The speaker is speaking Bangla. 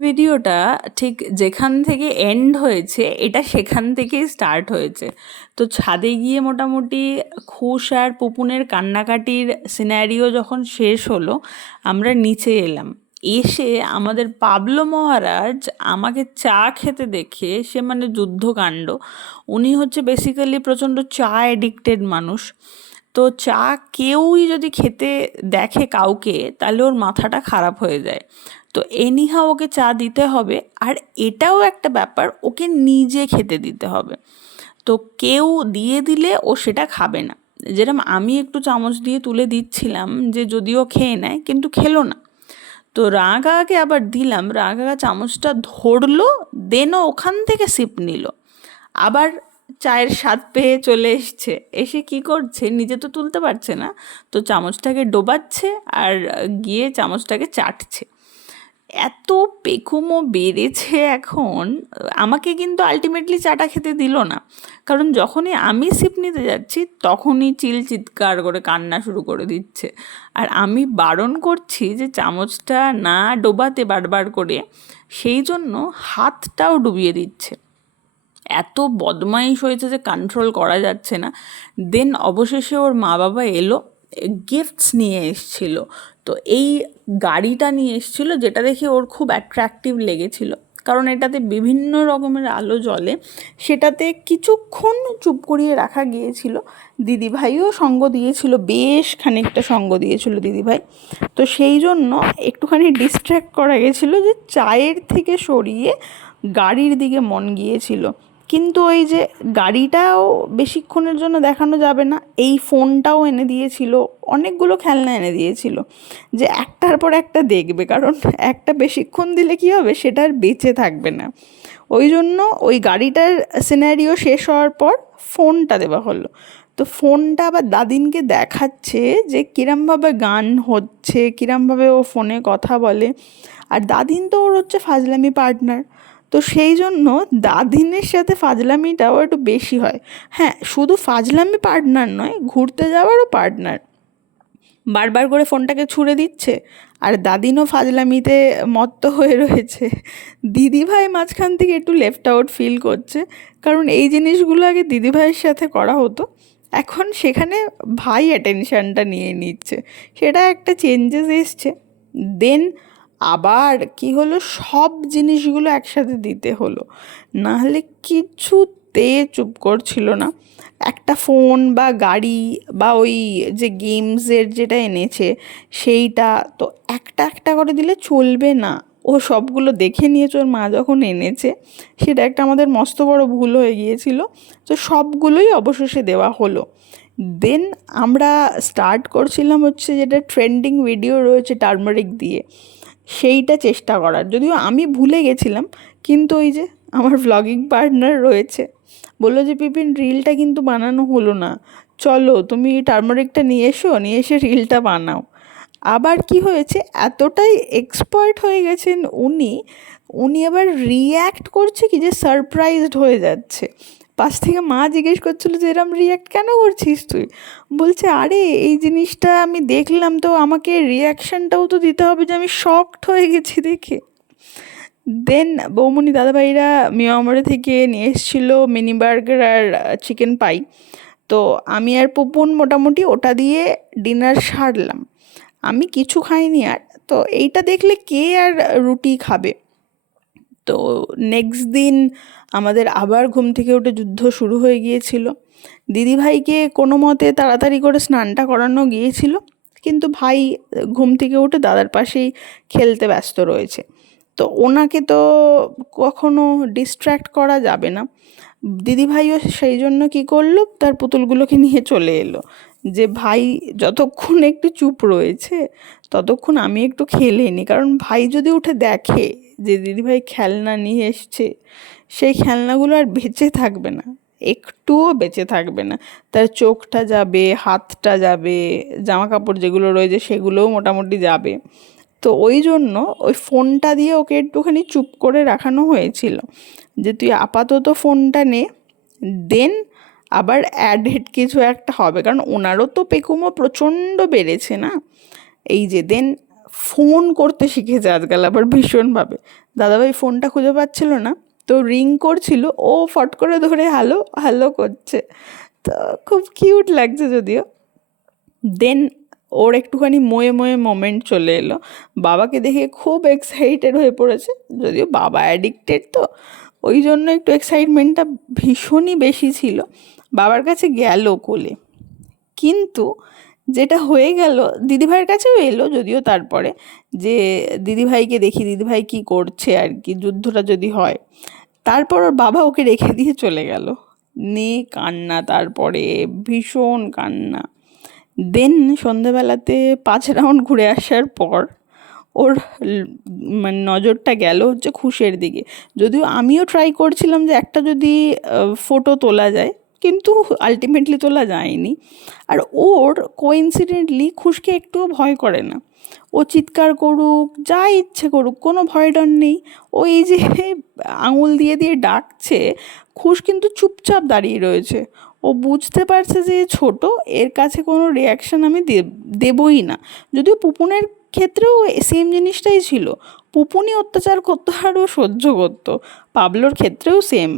ভিডিওটা ঠিক যেখান থেকে এন্ড হয়েছে এটা সেখান থেকেই স্টার্ট হয়েছে। তো ছাদে গিয়ে মোটামুটি খুশ আর পুপুনের কান্নাকাটির সিনারিও যখন শেষ হলো, আমরা নিচে এলাম। এসে আমাদের পাবলো মহারাজ আমাকে চা খেতে দেখে সে মানে যুদ্ধকাণ্ড। উনি হচ্ছে বেসিক্যালি প্রচণ্ড চা অ্যাডিক্টেড মানুষ। তো চা কেউই যদি খেতে দেখে কাউকে, তাহলে ওর মাথাটা খারাপ হয়ে যায়। তো এনিহাও ওকে চা দিতে হবে, আর এটাও একটা ব্যাপার, ওকে নিজে খেতে দিতে হবে। তো কেউ দিয়ে দিলে ও সেটা খাবে না। যেরকম আমি একটু চামচ দিয়ে তুলে দিচ্ছিলাম যে যদিও খেয়ে নেয়, কিন্তু খেলো না। তো রাঙাকে আবার দিলাম, রাঙা চামচটা ধরলো, দেন ওখান থেকে সিপ নিল। আবার চায়ের স্বাদ পেয়ে চলে এসছে, এসে কি করছে, নিজে তো তুলতে পারছে না, তো চামচটাকে ডোবাচ্ছে আর গিয়ে চামচটাকে চাটছে। এত পেকুমো বেড়েছে এখন। আমাকে কিন্তু আলটিমেটলি চাটা খেতে দিল না, কারণ যখনই আমি সিপ নিতে যাচ্ছি তখনই চিৎকার করে কান্না শুরু করে দিচ্ছে। আর আমি বারণ করছি যে চামচটা না ডোবাতে বারবার করে, সেই জন্য হাতটাও ডুবিয়ে দিচ্ছে। এত বদমাইশ হয়েছে যে কন্ট্রোল করা যাচ্ছে না। দেন অবশেষে ওর মা বাবা এলো, গিফটস নিয়ে এসছিল। তো এই গাড়িটা নিয়ে এসছিল, যেটা দেখে ওর খুব অ্যাট্রাকটিভ লেগেছিল, কারণ এটাতে বিভিন্ন রকমের আলো জ্বলে। সেটাতে কিছুক্ষণ চুপ করিয়ে রাখা গিয়েছিল। দিদিভাইও সঙ্গ দিয়েছিল, বেশ খানিকটা সঙ্গ দিয়েছিল দিদিভাই। তো সেই জন্য একটুখানি ডিস্ট্র্যাক্ট করা গেছিলো, যে চায়ের থেকে সরিয়ে গাড়ির দিকে মন গিয়েছিল। কিন্তু ওই যে গাড়িটাও বেশিক্ষণের জন্য দেখানো যাবে না, এই ফোনটাও এনে দিয়েছিল, অনেকগুলো খেলনা এনে দিয়েছিল, যে একটার পর একটা দেখবে, কারণ একটা বেশিক্ষণ দিলে কী হবে, সেটা আর বেঁচে থাকবে না। ওই জন্য ওই গাড়িটার সিনারিও শেষ হওয়ার পর ফোনটা দেওয়া হলো। তো ফোনটা আবার দাদিনকে দেখাচ্ছে যে কিরমভাবে গান হচ্ছে, কিরমভাবে ও ফোনে কথা বলে। আর দাদিন তো ওর হচ্ছে ফাজলামি পার্টনার। তো সেই জন্য দাদিনের সাথে ফাজলামিটাও একটু বেশি হয়। হ্যাঁ, শুধু ফাজলামি পার্টনার নয়, ঘুরতে যাওয়ারও পার্টনার। বারবার করে ফোনটাকে ছুঁড়ে দিচ্ছে, আর দাদিনও ফাজলামিতে মত্ত হয়ে রয়েছে। দিদিভাই মাঝখান থেকে একটু লেফট আউট ফিল করছে, কারণ এই জিনিসগুলো আগে দিদিভাইয়ের সাথে করা হতো, এখন সেখানে ভাই অ্যাটেনশানটা নিয়ে নিচ্ছে। সেটা একটা চেঞ্জেস এসছে। দেন আবার কি হলো, সব জিনিসগুলো একসাথে দিতে হলো, নাহলে কিছুতে চুপ করছিল না। একটা ফোন বা গাড়ি বা ওই যে গেমসের যেটা এনেছে সেইটা, তো একটা একটা করে দিলে চলবে না। ও সবগুলো দেখে নিয়েছে ওর মা যখন এনেছে, সেটা একটা আমাদের মস্ত বড় ভুল হয়ে গিয়েছিল। তো সবগুলোই অবশেষে দেওয়া হলো। দেন আমরা স্টার্ট করছিলাম হচ্ছে যেটা ট্রেন্ডিং ভিডিও রয়েছে টার্মারিক দিয়ে, সেইটা চেষ্টা করার, যদিও আমি ভুলে গেছিলাম। কিন্তু ওই যে আমার ভ্লগিং পার্টনার রয়েছে, বললো যে পিপিন রিলটা কিন্তু বানানো হলো না, চলো তুমি টার্মারিকটা নিয়ে এসো, নিয়ে এসে রিলটা বানাও। আবার কি হয়েছে, এতটাই এক্সপার্ট হয়ে গেছেন উনি, উনি আবার রিয়্যাক্ট করছে কি যে সারপ্রাইজড হয়ে যাচ্ছে। পাশ থেকে মা জিজ্ঞেস করছিল যে এরম রিয়্যাক্ট কেন করছিস তুই। বলছে আরে এই জিনিসটা আমি দেখলাম, তো আমাকে রিয়াকশানটাও তো দিতে হবে, যে আমি শকড হয়ে গেছি দেখে। দেন বৌমনি দাদাভাইরা মিয়ামরে থেকে নিয়ে এসেছিলো মিনি বার্গার আর চিকেন পাই। তো আমি আর পুপুন মোটামুটি ওটা দিয়ে ডিনার সারলাম। আমি কিছু খাইনি আর। তো এইটা দেখলে কে আর রুটি খাবে। তো নেক্সট দিন আমাদের আবার ঘুম থেকে উঠে যুদ্ধ শুরু হয়ে গিয়েছিল। দিদিভাইকে কোনো মতে তাড়াতাড়ি করে স্নানটা করানো গিয়েছিল, কিন্তু ভাই ঘুম থেকে উঠে দাদার পাশেই খেলতে ব্যস্ত রয়েছে। তো ওনাকে তো কখনো ডিস্ট্র্যাক্ট করা যাবে না। দিদিভাইও সেই জন্য কী করলো, তার পুতুলগুলোকে নিয়ে চলে এলো, যে ভাই যতক্ষণ একটু চুপ রয়েছে ততক্ষণ আমি একটু খেলে নিই, কারণ ভাই যদি উঠে দেখে যে দিদিভাই খেলনা নিয়ে এসছে, সেই খেলনাগুলো আর বেঁচে থাকবে না, একটুও বেঁচে থাকবে না। তার চোখটা যাবে, হাতটা যাবে, জামা কাপড় যেগুলো রয়েছে সেগুলোও মোটামুটি যাবে। তো ওই জন্য ওই ফোনটা দিয়ে ওকে একটুখানি চুপ করে রাখানো হয়েছিল, যে তুই আপাতত ফোনটা নে, দেন আবার অ্যাডেড কিছু একটা হবে, কারণ ওনারও তো পেকুমো প্রচণ্ড বেড়েছে না। এই যে দেন ফোন করতে শিখেছে আজকাল আবার ভীষণভাবে। দাদাভাই ফোনটা খুঁজে পাচ্ছিল না, তো রিং করছিল, ও ফট করে ধরে হ্যালো হ্যালো করছে। তো খুব কিউট লাগছে যদিও। দেন ওর একটুখানি মোয়ে মোয়ে মোমেন্ট চলে এলো, বাবাকে দেখে খুব এক্সাইটেড হয়ে পড়েছে। যদিও বাবা অ্যাডিক্টেড, তো ওই জন্য একটু এক্সাইটমেন্টটা ভীষণই বেশি ছিল। বাবার কাছে গেল কোলে, কিন্তু যেটা হয়ে গেল, দিদিভাইয়ের কাছেও এলো যদিও তারপরে, যে দিদিভাইকে দেখি দিদিভাই কী করছে আর কি, যুদ্ধটা যদি হয়। তারপর ওর বাবা ওকে রেখে দিয়ে চলে গেল। নে কান্না, তারপরে ভীষণ কান্না। দেন সন্ধেবেলাতে 5 রাউন্ড ঘুরে আসার পর ওর মানে নজরটা গেল হচ্ছে খুশের দিকে। যদিও আমিও ট্রাই করছিলাম যে একটা যদি ফটো তোলা যায়, কিন্তু আলটিমেটলি তোলা যায়নি। আর ওর কোইন্সিডেন্টলি খুশকে একটুও ভয় করে না। ও চিৎকার করুক, যা ইচ্ছে করুক, কোনো ভয় ডর নেই। ও এই যে আঙুল দিয়ে দিয়ে ডাকছে, খুশ কিন্তু চুপচাপ দাঁড়িয়ে রয়েছে। ও বুঝতে পারছে যে এ ছোট, এর কাছে কোনো রিয়াকশান আমি দেবই না। যদিও পুপুনের ক্ষেত্রেও সেম জিনিসটাই ছিল, পুপুনি অত্যাচার করতো আর ও সহ্য করতো, পাবলোর ক্ষেত্রেও সেম।